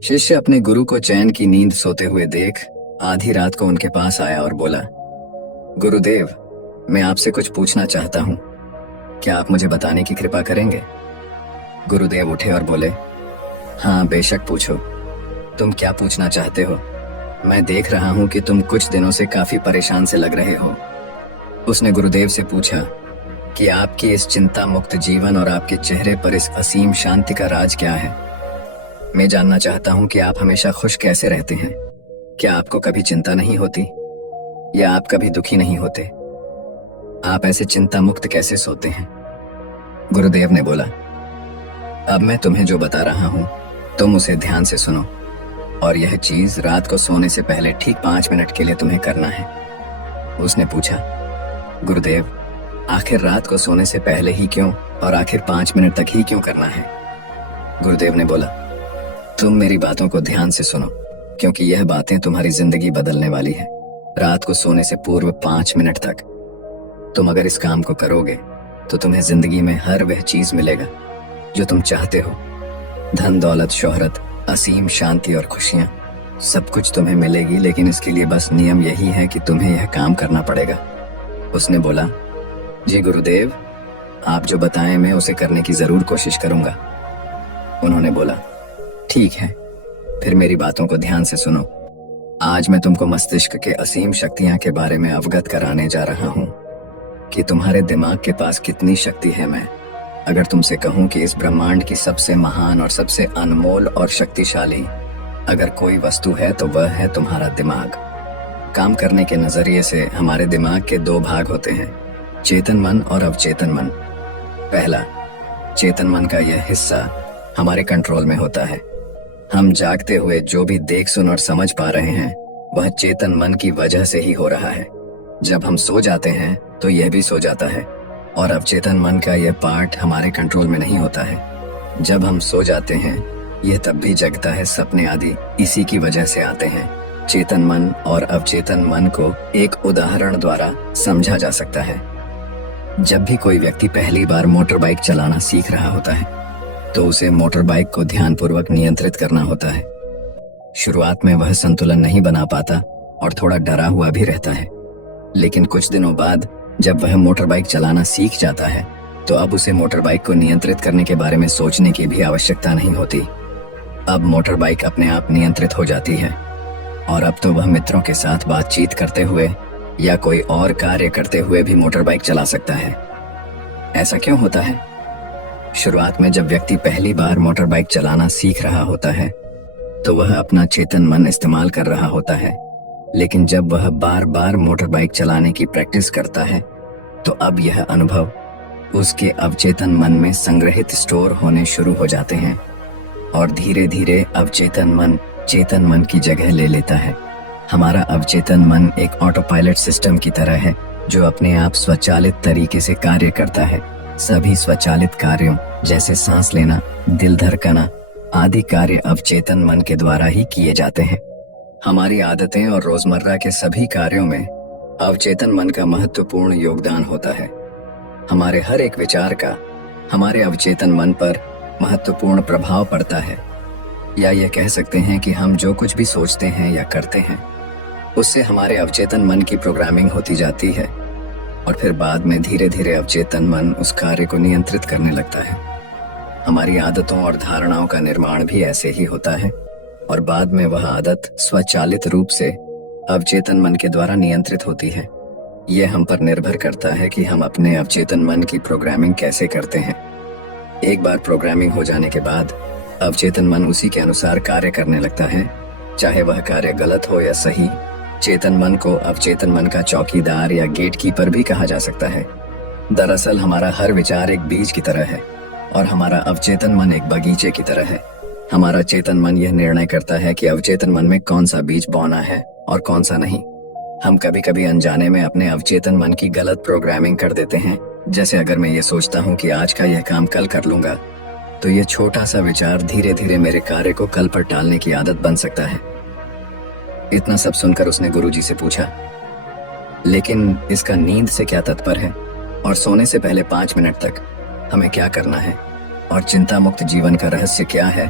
शिष्य अपने गुरु को चैन की नींद सोते हुए देख आधी रात को उनके पास आया और बोला, गुरुदेव, मैं आपसे कुछ पूछना चाहता हूँ। क्या आप मुझे बताने की कृपा करेंगे? गुरुदेव उठे और बोले, हाँ बेशक पूछो। तुम क्या पूछना चाहते हो? मैं देख रहा हूँ कि तुम कुछ दिनों से काफी परेशान से लग रहे हो। उसने गुरुदेव से पूछा कि आपकी इस चिंता मुक्त जीवन और आपके चेहरे पर इस असीम शांति का राज क्या है। मैं जानना चाहता हूँ कि आप हमेशा खुश कैसे रहते हैं। क्या आपको कभी चिंता नहीं होती या आप कभी दुखी नहीं होते? आप ऐसे चिंता मुक्त कैसे सोते हैं? गुरुदेव ने बोला, अब मैं तुम्हें जो बता रहा हूँ तुम उसे ध्यान से सुनो, और यह चीज रात को सोने से पहले ठीक 5 मिनट के लिए तुम्हें करना है। उसने पूछा, गुरुदेव, आखिर रात को सोने से पहले ही क्यों और आखिर 5 मिनट तक ही क्यों करना है? गुरुदेव ने बोला, तुम मेरी बातों को ध्यान से सुनो, क्योंकि यह बातें तुम्हारी जिंदगी बदलने वाली है। रात को सोने से पूर्व 5 मिनट तक तुम अगर इस काम को करोगे तो तुम्हें जिंदगी में हर वह चीज मिलेगा जो तुम चाहते हो। धन, दौलत, शोहरत, असीम शांति और खुशियां, सब कुछ तुम्हें मिलेगी, लेकिन इसके लिए बस नियम यही है कि तुम्हें यह काम करना पड़ेगा। उसने बोला, जी गुरुदेव, आप जो बताएं मैं उसे करने की जरूर कोशिश करूंगा। उन्होंने बोला, ठीक है, फिर मेरी बातों को ध्यान से सुनो। आज मैं तुमको मस्तिष्क के असीम शक्तियां के बारे में अवगत कराने जा रहा हूं कि तुम्हारे दिमाग के पास कितनी शक्ति है। मैं अगर तुमसे कहूं कि इस ब्रह्मांड की सबसे महान और सबसे अनमोल और शक्तिशाली अगर कोई वस्तु है तो वह है तुम्हारा दिमाग। काम करने के नजरिए से हमारे दिमाग के 2 भाग होते हैं, चेतन मन और अवचेतन मन। पहला, चेतन मन का यह हिस्सा हमारे कंट्रोल में होता है। हम जागते हुए जो भी देख, सुन और समझ पा रहे हैं वह चेतन मन की वजह से ही हो रहा है। जब हम सो जाते हैं तो यह भी सो जाता है, और अवचेतन मन का यह पार्ट हमारे कंट्रोल में नहीं होता है। जब हम सो जाते हैं यह तब भी जगता है, सपने आदि इसी की वजह से आते हैं। चेतन मन और अवचेतन मन को एक उदाहरण द्वारा समझा जा सकता है। जब भी कोई व्यक्ति पहली बार मोटर बाइक चलाना सीख रहा होता है तो उसे मोटर बाइक को ध्यानपूर्वक नियंत्रित करना होता है। शुरुआत में वह संतुलन नहीं बना पाता और थोड़ा डरा हुआ भी रहता है, लेकिन कुछ दिनों बाद जब वह मोटर बाइक चलाना सीख जाता है तो अब उसे मोटर बाइक को नियंत्रित करने के बारे में सोचने की भी आवश्यकता नहीं होती। अब मोटर बाइक अपने आप नियंत्रित हो जाती है, और अब तो वह मित्रों के साथ बातचीत करते हुए या कोई और कार्य करते हुए भी मोटर बाइक चला सकता है। ऐसा क्यों होता है? शुरुआत में जब व्यक्ति पहली बार मोटर बाइक चलाना सीख रहा होता है तो वह अपना चेतन मन इस्तेमाल कर रहा होता है, लेकिन जब वह बार बार मोटर बाइक चलाने की प्रैक्टिस करता है तो अब यह अनुभव उसके अवचेतन मन में संग्रहित स्टोर होने शुरू हो जाते हैं, और धीरे धीरे अवचेतन मन चेतन मन की जगह ले लेता है। हमारा अवचेतन मन एक ऑटो पायलट सिस्टम की तरह है जो अपने आप स्वचालित तरीके से कार्य करता है। सभी स्वचालित कार्यों जैसे सांस लेना, दिल धड़कना आदि कार्य अवचेतन मन के द्वारा ही किए जाते हैं। हमारी आदतें और रोजमर्रा के सभी कार्यों में अवचेतन मन का महत्वपूर्ण योगदान होता है। हमारे हर एक विचार का हमारे अवचेतन मन पर महत्वपूर्ण प्रभाव पड़ता है, या यह कह सकते हैं कि हम जो कुछ भी सोचते हैं या करते हैं उससे हमारे अवचेतन मन की प्रोग्रामिंग होती जाती है, और फिर बाद में धीरे धीरे अवचेतन मन उस कार्य को नियंत्रित करने लगता है। हमारी आदतों और धारणाओं का निर्माण भी ऐसे ही होता है, और बाद में वह आदत स्वचालित रूप से अवचेतन मन के द्वारा नियंत्रित होती है। यह हम पर निर्भर करता है कि हम अपने अवचेतन मन की प्रोग्रामिंग कैसे करते हैं। एक बार प्रोग्रामिंग हो जाने के बाद अवचेतन मन उसी के अनुसार कार्य करने लगता है, चाहे वह कार्य गलत हो या सही। चेतन मन को अवचेतन मन का चौकीदार या गेटकीपर भी कहा जा सकता है। दरअसल हमारा हर विचार एक बीज की तरह है और हमारा अवचेतन मन एक बगीचे की तरह है। हमारा चेतन मन यह निर्णय करता है कि अवचेतन मन में कौन सा बीज बोना है और कौन सा नहीं। हम कभी कभी अनजाने में अपने अवचेतन मन की गलत प्रोग्रामिंग कर देते हैं। जैसे अगर मैं ये सोचता हूँ कि आज का यह काम कल कर लूंगा, तो यह छोटा सा विचार धीरे धीरे मेरे कार्य को कल पर टालने की आदत बन सकता है। इतना सब सुनकर उसने गुरुजी से पूछा, लेकिन इसका नींद से क्या तात्पर्य है, और सोने से पहले 5 मिनट तक हमें क्या करना है, और चिंता मुक्त जीवन का रहस्य क्या है?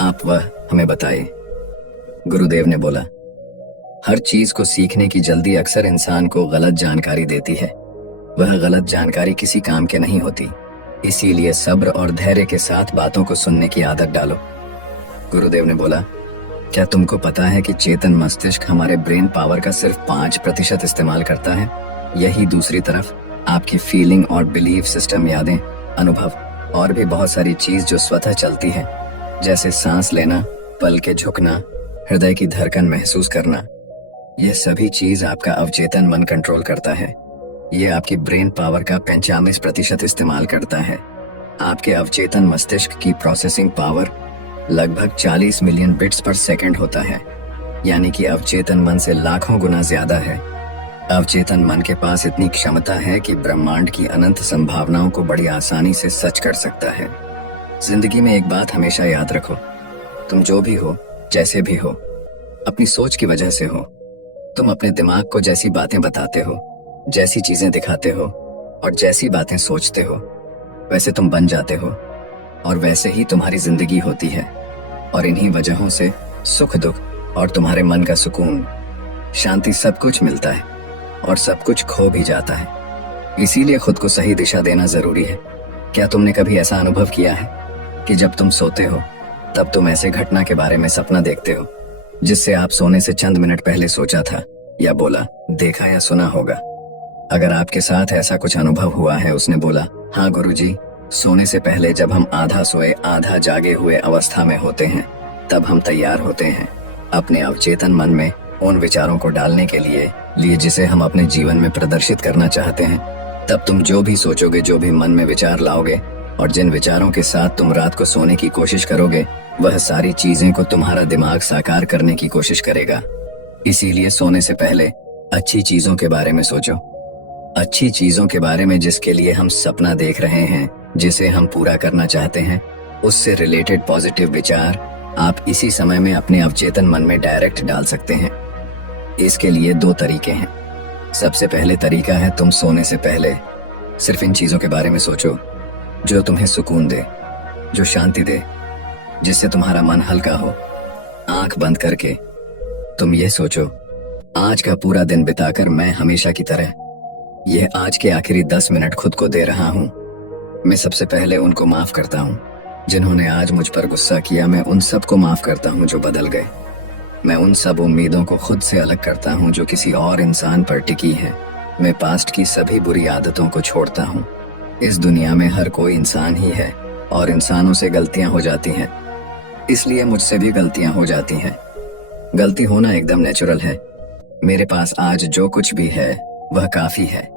आप वह हमें बताइए। गुरुदेव ने बोला, हर चीज को सीखने की जल्दी अक्सर इंसान को गलत जानकारी देती है। वह गलत जानकारी किसी काम के नहीं होती, इसीलिए सब्र और धैर्य के साथ बातों को सुनने की आदत डालो। गुरुदेव ने बोला, क्या तुमको पता है कि चेतन मस्तिष्क हमारे ब्रेन पावर का सिर्फ 5% इस्तेमाल करता है? यही दूसरी तरफ आपकी फीलिंग और बिलीफ सिस्टम, यादें, अनुभव और भी बहुत सारी चीज जो स्वतः चलती है, जैसे सांस लेना, पल के झुकना, हृदय की धड़कन महसूस करना, यह सभी चीज आपका अवचेतन मन कंट्रोल करता है। ये आपकी ब्रेन पावर का 95% इस्तेमाल करता है। आपके अवचेतन मस्तिष्क की प्रोसेसिंग पावर लगभग 40 मिलियन बिट्स पर सेकंड होता है, यानी कि अवचेतन मन से लाखों गुना ज्यादा है। अवचेतन मन के पास इतनी क्षमता है कि ब्रह्मांड की अनंत संभावनाओं को बड़ी आसानी से सच कर सकता है। जिंदगी में एक बात हमेशा याद रखो, तुम जो भी हो, जैसे भी हो, अपनी सोच की वजह से हो। तुम अपने दिमाग को जैसी बातें बताते हो, जैसी चीजें दिखाते हो और जैसी बातें सोचते हो, वैसे तुम बन जाते हो और वैसे ही तुम्हारी जिंदगी होती है। और इन्हीं वजहों से सुख दुख और तुम्हारे मन का सुकून, शांति, सब कुछ मिलता है और सब कुछ खो भी जाता है। इसीलिए खुद को सही दिशा देना जरूरी है। क्या तुमने कभी ऐसा अनुभव किया है कि जब तुम सोते हो तब तुम ऐसे घटना के बारे में सपना देखते हो जिससे आप सोने से चंद मिनट पहले सोचा था या बोला, देखा या सुना होगा? अगर आपके साथ ऐसा कुछ अनुभव हुआ है, उसने बोला, हाँ गुरुजी, सोने से पहले जब हम आधा सोए आधा जागे हुए अवस्था में होते हैं, तब हम तैयार होते हैं अपने अवचेतन मन में उन विचारों को डालने के लिए जिसे हम अपने जीवन में प्रदर्शित करना चाहते हैं। तब तुम जो भी सोचोगे, जो भी मन में विचार लाओगे और जिन विचारों के साथ तुम रात को सोने की कोशिश करोगे, वह सारी चीजें को तुम्हारा दिमाग साकार करने की कोशिश करेगा। इसीलिए सोने से पहले अच्छी चीजों के बारे में सोचो, अच्छी चीजों के बारे में जिसके लिए हम सपना देख रहे हैं, जिसे हम पूरा करना चाहते हैं, उससे रिलेटेड पॉजिटिव विचार आप इसी समय में अपने अवचेतन मन में डायरेक्ट डाल सकते हैं। इसके लिए 2 तरीके हैं। सबसे पहले तरीका है, तुम सोने से पहले सिर्फ इन चीजों के बारे में सोचो जो तुम्हें सुकून दे, जो शांति दे, जिससे तुम्हारा मन हल्का हो। आंख बंद करके तुम ये सोचो, आज का पूरा दिन बिताकर मैं हमेशा की तरह यह आज के आखिरी 10 मिनट खुद को दे रहा हूँ। मैं सबसे पहले उनको माफ करता हूँ जिन्होंने आज मुझ पर गुस्सा किया। मैं उन सबको माफ करता हूँ जो बदल गए। मैं उन सब उम्मीदों को खुद से अलग करता हूँ जो किसी और इंसान पर टिकी है। मैं पास्ट की सभी बुरी आदतों को छोड़ता हूँ। इस दुनिया में हर कोई इंसान ही है और इंसानों से गलतियां हो जाती हैं, इसलिए मुझसे भी गलतियां हो जाती हैं। गलती होना एकदम नेचुरल है। मेरे पास आज जो कुछ भी है वह काफी है।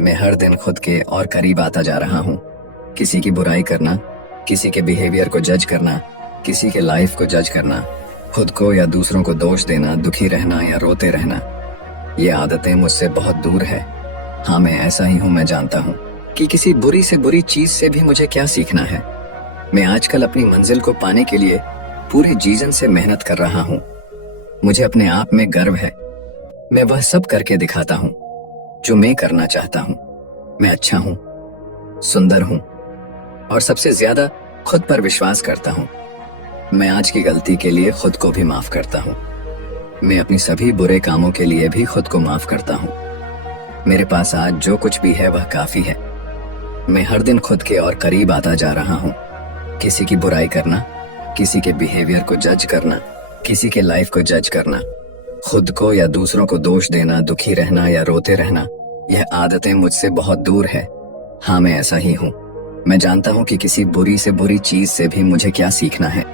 मैं हर दिन खुद के और करीब आता जा रहा हूँ। किसी की बुराई करना, किसी के बिहेवियर को जज करना, किसी के लाइफ को जज करना, खुद को या दूसरों को दोष देना, दुखी रहना या रोते रहना, ये आदतें मुझसे बहुत दूर है। हाँ, मैं ऐसा ही हूँ। मैं जानता हूँ कि किसी बुरी से बुरी चीज से भी मुझे क्या सीखना है। मैं आजकल अपनी मंजिल को पाने के लिए पूरे जीवन से मेहनत कर रहा हूँ। मुझे अपने आप में गर्व है। मैं वह सब करके दिखाता हूँ जो मैं करना चाहता हूँ। मैं अच्छा हूँ, सुंदर हूँ और सबसे ज्यादा खुद पर विश्वास करता हूँ। मैं आज की गलती के लिए खुद को भी माफ करता हूँ। मैं अपनी सभी बुरे कामों के लिए भी खुद को माफ करता हूँ। मेरे पास आज जो कुछ भी है वह काफी है। मैं हर दिन खुद के और करीब आता जा रहा हूँ। किसी की बुराई करना, किसी के बिहेवियर को जज करना, किसी के लाइफ को जज करना, खुद को या दूसरों को दोष देना, दुखी रहना या रोते रहना, यह आदतें मुझसे बहुत दूर है। हाँ, मैं ऐसा ही हूँ। मैं जानता हूँ कि किसी बुरी से बुरी चीज से भी मुझे क्या सीखना है।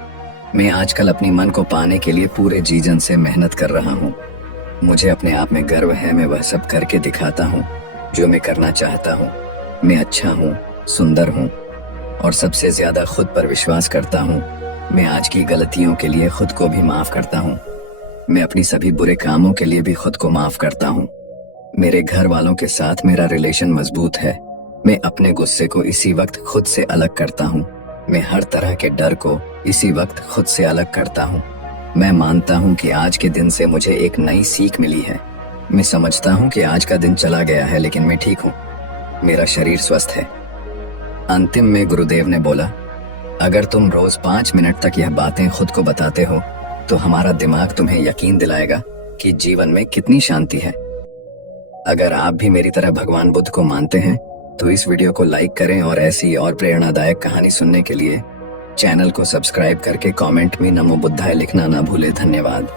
मैं आजकल अपनी मन को पाने के लिए पूरे जीवन से मेहनत कर रहा हूँ। मुझे अपने आप में गर्व है। मैं वह सब करके दिखाता हूँ जो मैं करना चाहता हूँ। मैं अच्छा हूँ, सुंदर हूँ और सबसे ज्यादा खुद पर विश्वास करता हूँ। मैं आज की गलतियों के लिए खुद को भी माफ करता हूँ। मैं अपनी सभी बुरे कामों के लिए भी खुद को माफ करता हूँ। मेरे घर वालों के साथ मेरा रिलेशन मजबूत है। मैं अपने गुस्से को इसी वक्त खुद से अलग करता हूँ। मैं हर तरह के डर को इसी वक्त खुद से अलग करता हूँ। मैं मानता हूँ कि आज के दिन से मुझे एक नई सीख मिली है। मैं समझता हूँ कि आज का दिन चला गया है लेकिन मैं ठीक हूँ। मेरा शरीर स्वस्थ है। अंतिम में गुरुदेव ने बोला, अगर तुम रोज 5 मिनट तक यह बातें खुद को बताते हो तो हमारा दिमाग तुम्हें यकीन दिलाएगा कि जीवन में कितनी शांति है। अगर आप भी मेरी तरह भगवान बुद्ध को मानते हैं तो इस वीडियो को लाइक करें और ऐसी और प्रेरणादायक कहानी सुनने के लिए चैनल को सब्सक्राइब करके कमेंट में नमो बुद्धाय लिखना ना भूले। धन्यवाद।